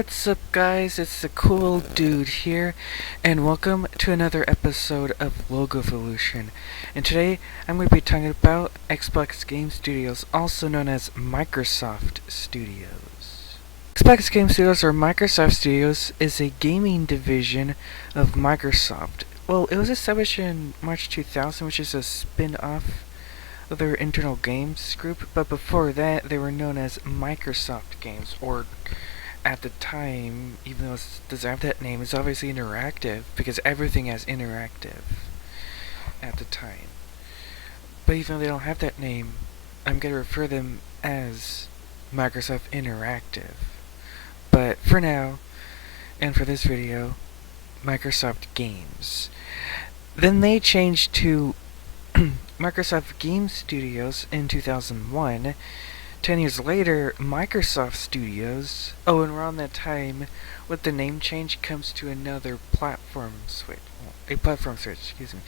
what's up guys, it's the cool dude here, and welcome to another episode of Logo Evolution. And today, I'm going to be talking about Xbox Game Studios, also known as Microsoft Studios. Xbox Game Studios, or Microsoft Studios, is a gaming division of Microsoft. Well, it was established in March 2000, which is a spin-off of their internal games group, but before that they were known as Microsoft Games, or at the time, even though it doesn't have that name, it's obviously interactive because everything has interactive at the time. But even though they don't have that name, I'm going to refer them as Microsoft Interactive. But for now, and for this video, Microsoft Games. Then they changed to Microsoft Game Studios in 2001. 10 years later, Microsoft Studios. Oh, and around that time, with the name change comes to another platform switch. Well, a platform switch, excuse me.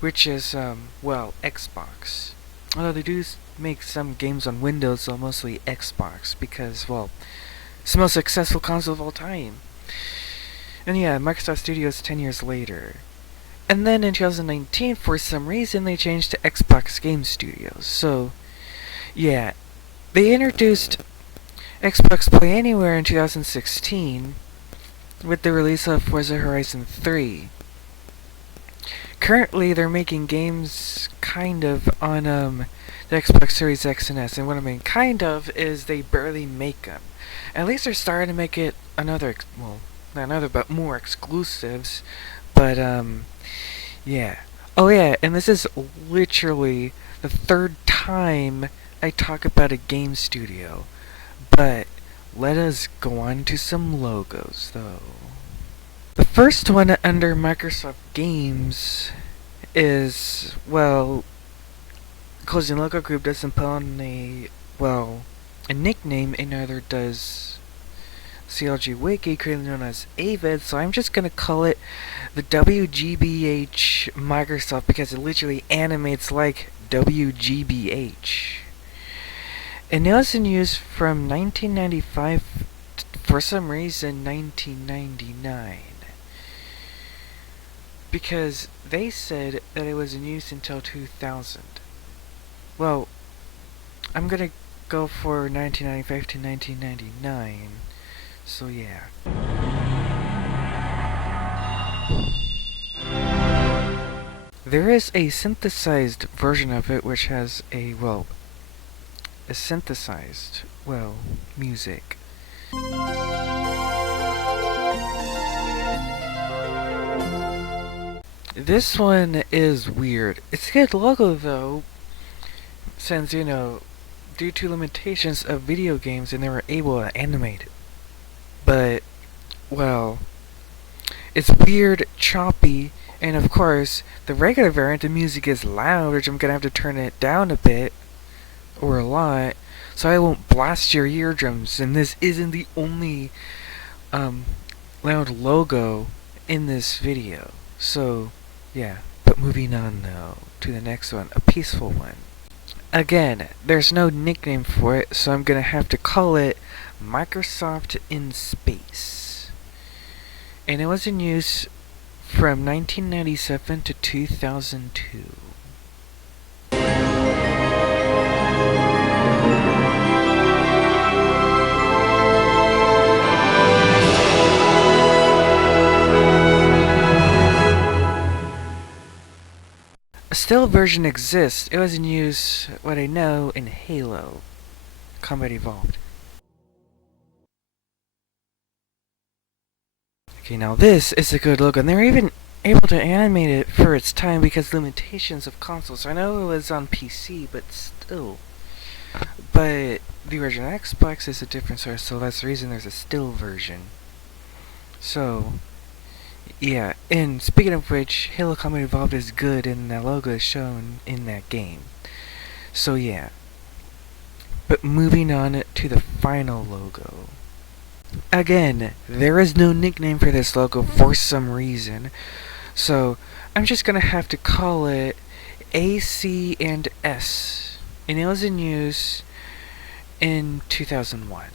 Which is, well, Xbox. Although they do make some games on Windows, so mostly Xbox, because, well, it's the most successful console of all time. And yeah, Microsoft Studios 10 years later. And then in 2019, for some reason, they changed to Xbox Game Studios. So, yeah. They introduced Xbox Play Anywhere in 2016 with the release of Forza Horizon 3. Currently, they're making games kind of on the Xbox Series X and S. And what I mean kind of is they barely make them. At least they're starting to make it another, well, not another, but more exclusives. But, yeah. Oh yeah, and this is literally the third time I talk about a game studio. But let us go on to some logos, though. The first one under Microsoft Games is, well, Closing Logo Group doesn't put on a nickname, and neither does CLG Wiki, currently known as AVID, so I'm just gonna call it the WGBH Microsoft because it literally animates like WGBH. And it was in use from 1995 to, for some reason, 1999. Because they said that it was in use until 2000. Well, I'm gonna go for 1995 to 1999. So yeah. There is a synthesized version of it which has a synthesized, music. This one is weird. It's a good logo though, since, you know, due to limitations of video games, they were able to animate it. But, well, it's weird, choppy, and of course, the regular variant of music is loud, which I'm gonna have to turn it down a bit, or a lot, so I won't blast your eardrums. And this isn't the only loud logo in this video. So, yeah. But moving on now to the next one, a peaceful one. Again, there's no nickname for it, so I'm gonna have to call it Microsoft in Space. And it was in use from 1997 to 2002. A still version exists. It was in use, what I know, in Halo Combat Evolved. Okay, now this is a good logo, and they were even able to animate it for its time because limitations of consoles. I know it was on PC, but still. But the original Xbox is a different source, so that's the reason there's a still version. So, yeah, and speaking of which, Halo Combat Evolved is good, and that logo is shown in that game. So yeah. But moving on to the final logo. Again, there is no nickname for this logo for some reason, so I'm just gonna have to call it AC and S, and it was in use in 2001.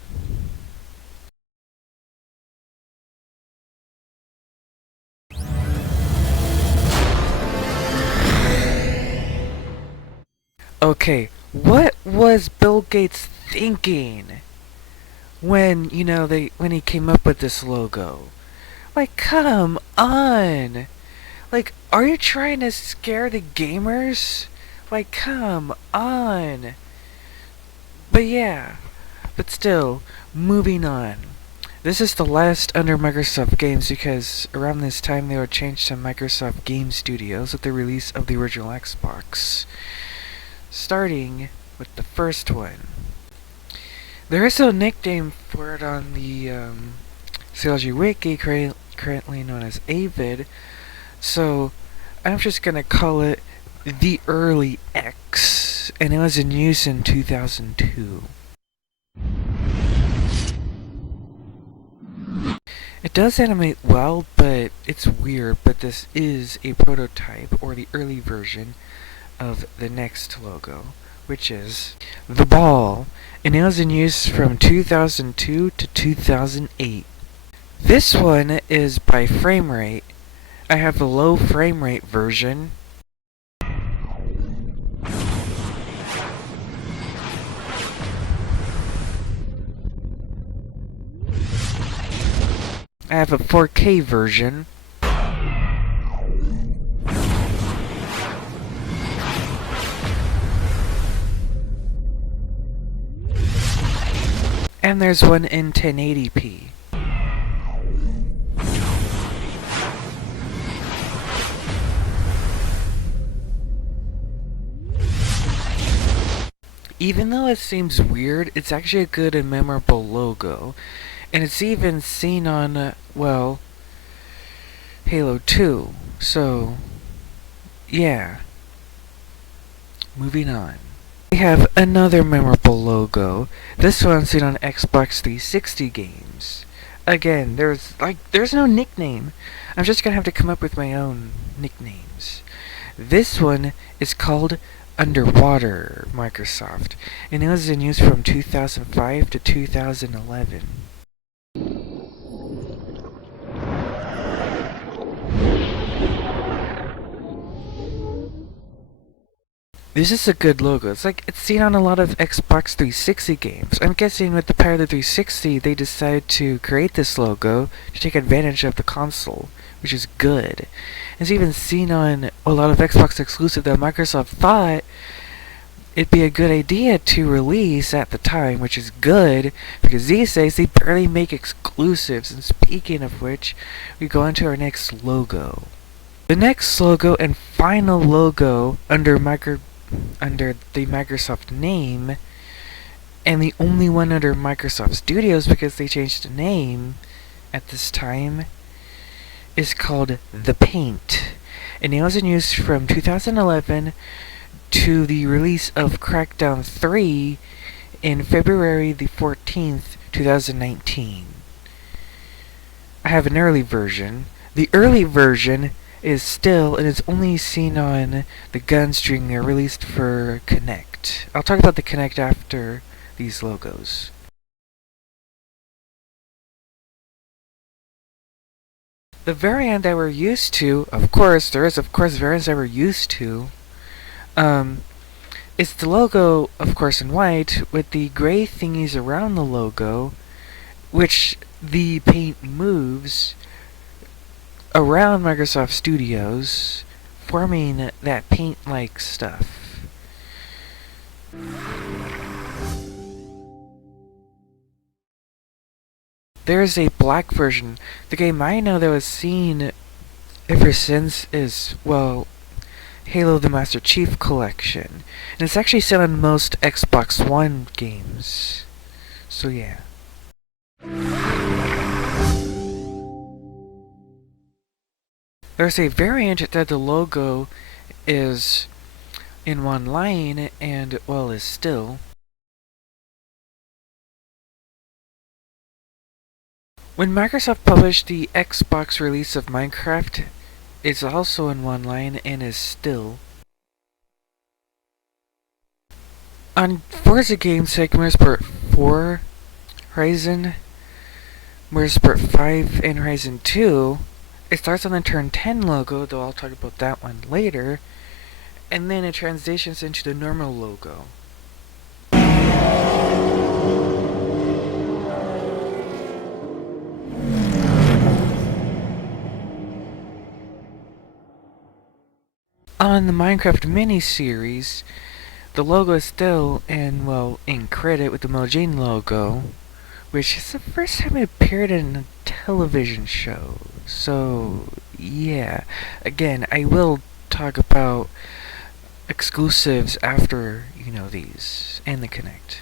Okay, what was Bill Gates thinking when, when he came up with this logo? Like, come on! Like, are you trying to scare the gamers? Like, come on! But yeah, but still, moving on. This is the last under Microsoft Games because around this time they would change to Microsoft Game Studios with the release of the original Xbox. Starting with the first one. There is a nickname for it on the CLG Wiki, currently known as Avid, so I'm just gonna call it the Early X, and it was in use in 2002. It does animate well, but it's weird, but this is a prototype, or the early version, of the next logo, which is the ball, and it was in use from 2002 to 2008. This one is by frame rate. I have the low frame rate version. I have a 4K version. And there's one in 1080p. Even though it seems weird, it's actually a good and memorable logo. And it's even seen on, well, Halo 2. So, yeah. Moving on. We have another memorable logo. This one's seen on Xbox 360 games. Again, there's no nickname. I'm just gonna have to come up with my own nicknames. This one is called Underwater Microsoft, and it was in use from 2005 to 2011. This is a good logo. It's seen on a lot of Xbox 360 games. I'm guessing with the power of the 360, they decided to create this logo to take advantage of the console, which is good. It's even seen on a lot of Xbox exclusive that Microsoft thought it'd be a good idea to release at the time, which is good, because these days they barely make exclusives. And speaking of which, we go on to our next logo. The next logo and final logo under the Microsoft name, and the only one under Microsoft Studios because they changed the name at this time, is called The Paint. And it was in use from 2011 to the release of Crackdown 3 in February the 14th, 2019. I have an early version. The early version is still, and it's only seen on the Gunstring they're released for Kinect. I'll talk about the Kinect after these logos. The variant that we're used to, of course, variants that we're used to, is the logo, of course, in white, with the gray thingies around the logo, which the paint moves around Microsoft Studios, forming that paint-like stuff. There is a black version. The game I know that was seen ever since is, well, Halo the Master Chief Collection. And it's actually seen on most Xbox One games. So yeah. There's a variant that the logo is in one line and, well, is still. When Microsoft published the Xbox release of Minecraft, it's also in one line and is still. On Forza games like Motorsport 4, Horizon, Motorsport 5, and Horizon 2, it starts on the Turn 10 logo, though I'll talk about that one later, and then it transitions into the normal logo. On the Minecraft mini-series, the logo is still in credit with the Mojang logo, which is the first time it appeared in a television show. So, yeah. Again, I will talk about exclusives after, these, and the Kinect.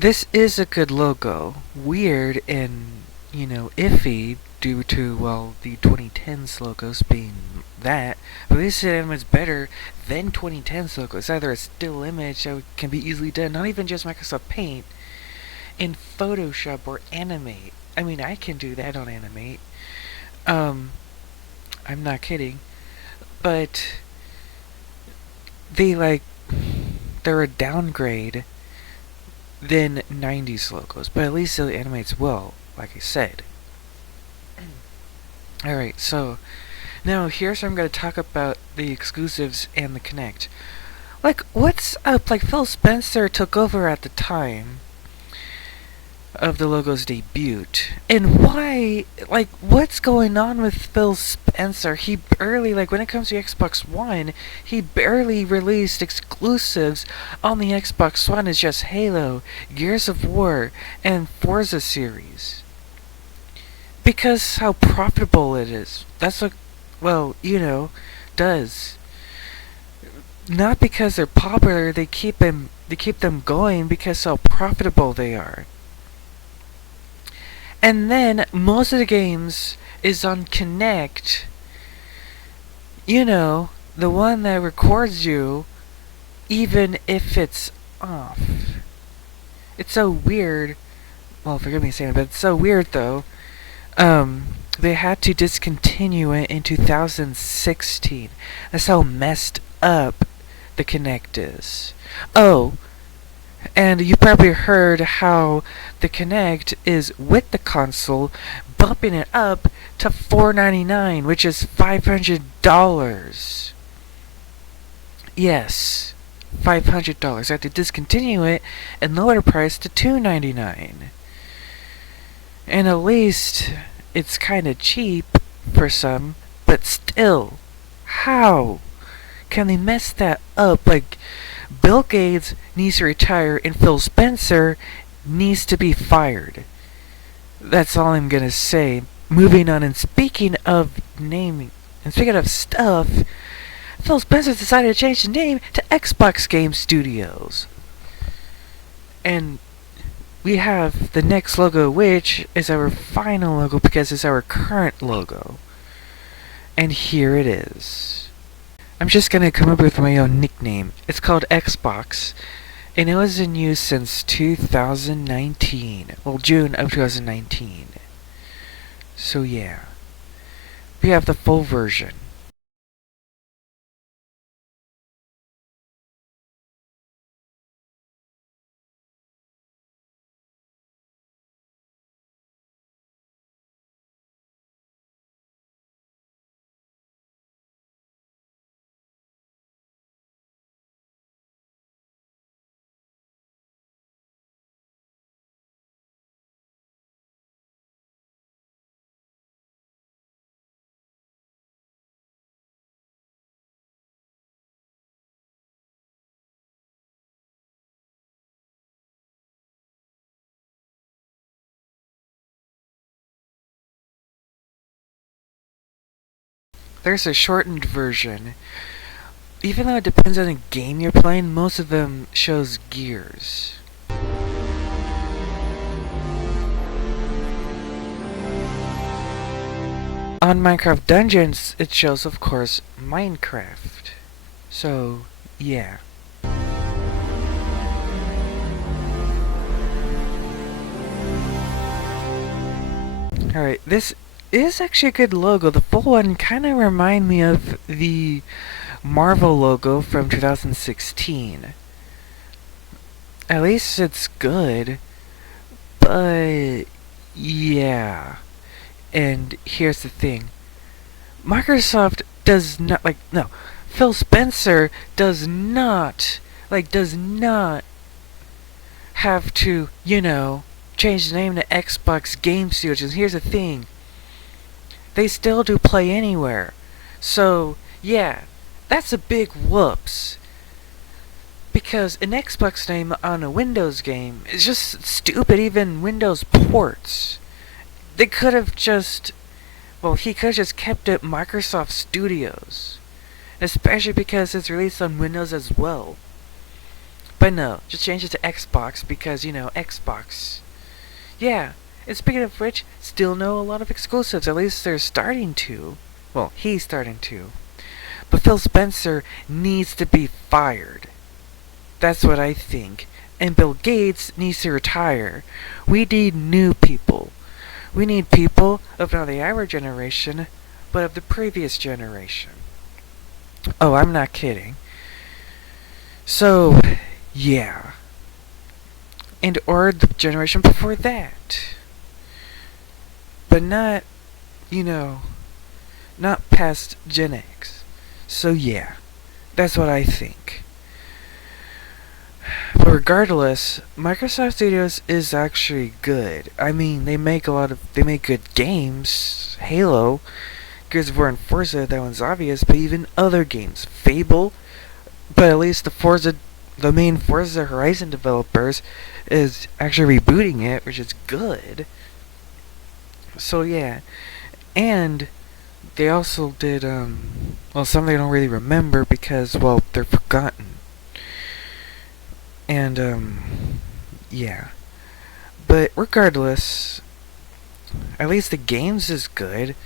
This is a good logo. Weird and, iffy due to, the 2010s logos being that. But this is better than 2010s logos. It's either a still image that can be easily done, not even just Microsoft Paint, in Photoshop or Animate. I mean, I can do that on Animate. I'm not kidding. But they're a downgrade than 90s logos, but at least it animates well, like I said. Alright, so now here's where I'm going to talk about the exclusives and the Kinect. What's up? Phil Spenser took over at the time of the logo's debut. And why, what's going on with Phil Spenser? He barely, when it comes to Xbox One, he barely released exclusives on the Xbox One. It's just Halo, Gears of War, and Forza series. Because how profitable it is. That's what, does. Not because they're popular, they keep them going because how profitable they are. And then most of the games is on Kinect. The one that records you even if it's off. It's so weird. Well, forgive me saying it, but it's so weird though. They had to discontinue it in 2016. That's how messed up the Kinect is. Oh, and you probably heard how the Kinect is with the console, bumping it up to $499, which is $500. Yes, $500. I have to discontinue it and lower the price to $299. And at least it's kind of cheap for some, but still, how can they mess that up? Bill Gates needs to retire and Phil Spenser needs to be fired. That's all I'm gonna say. Moving on, and speaking of naming, and speaking of stuff, Phil Spenser decided to change the name to Xbox Game Studios. And we have the next logo, which is our final logo because it's our current logo. And here it is. I'm just gonna come up with my own nickname. It's called Xbox, and it was in use since 2019. Well, June of 2019. So yeah. We have the full version. There's a shortened version. Even though it depends on the game you're playing, most of them shows gears. On Minecraft Dungeons, it shows, of course, Minecraft. So, yeah. Alright, this is actually a good logo. The full one kind of remind me of the Marvel logo from 2016. At least it's good. But, yeah. And here's the thing. Microsoft does not, no, Phil Spenser does not have to, change the name to Xbox Game Studios. And here's the thing. They still do Play Anywhere. So, yeah, that's a big whoops. Because an Xbox name on a Windows game is just stupid, even Windows ports. They could have just, he could have just kept it Microsoft Studios. Especially because it's released on Windows as well. But no, just change it to Xbox because, Xbox. Yeah, and speaking of which, still know a lot of exclusives. At least they're starting to. Well, he's starting to. But Phil Spenser needs to be fired. That's what I think. And Bill Gates needs to retire. We need new people. We need people of not our generation, but of the previous generation. Oh, I'm not kidding. So, yeah. Or the generation before that. But not, not past Gen X. So yeah, that's what I think. But regardless, Microsoft Studios is actually good. I mean, they make good games. Halo, Gears of War and Forza, that one's obvious, but even other games. Fable, but at least the main Forza Horizon developers is actually rebooting it, which is good. So yeah, and they also did something I don't really remember because they're forgotten. And yeah. But regardless, at least the games is good,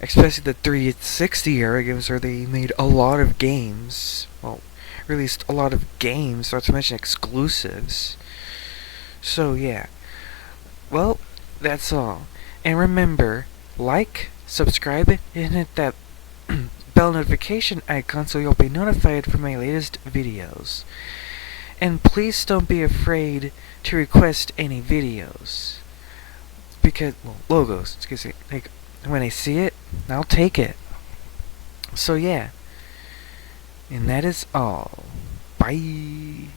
especially the 360 era games where they made a lot of games. Released a lot of games, not to mention exclusives. So yeah. Well, that's all. And remember, subscribe, and hit that bell notification icon so you'll be notified for my latest videos. And please don't be afraid to request any videos. Because, logos, excuse me. When I see it, I'll take it. So yeah. And that is all. Bye.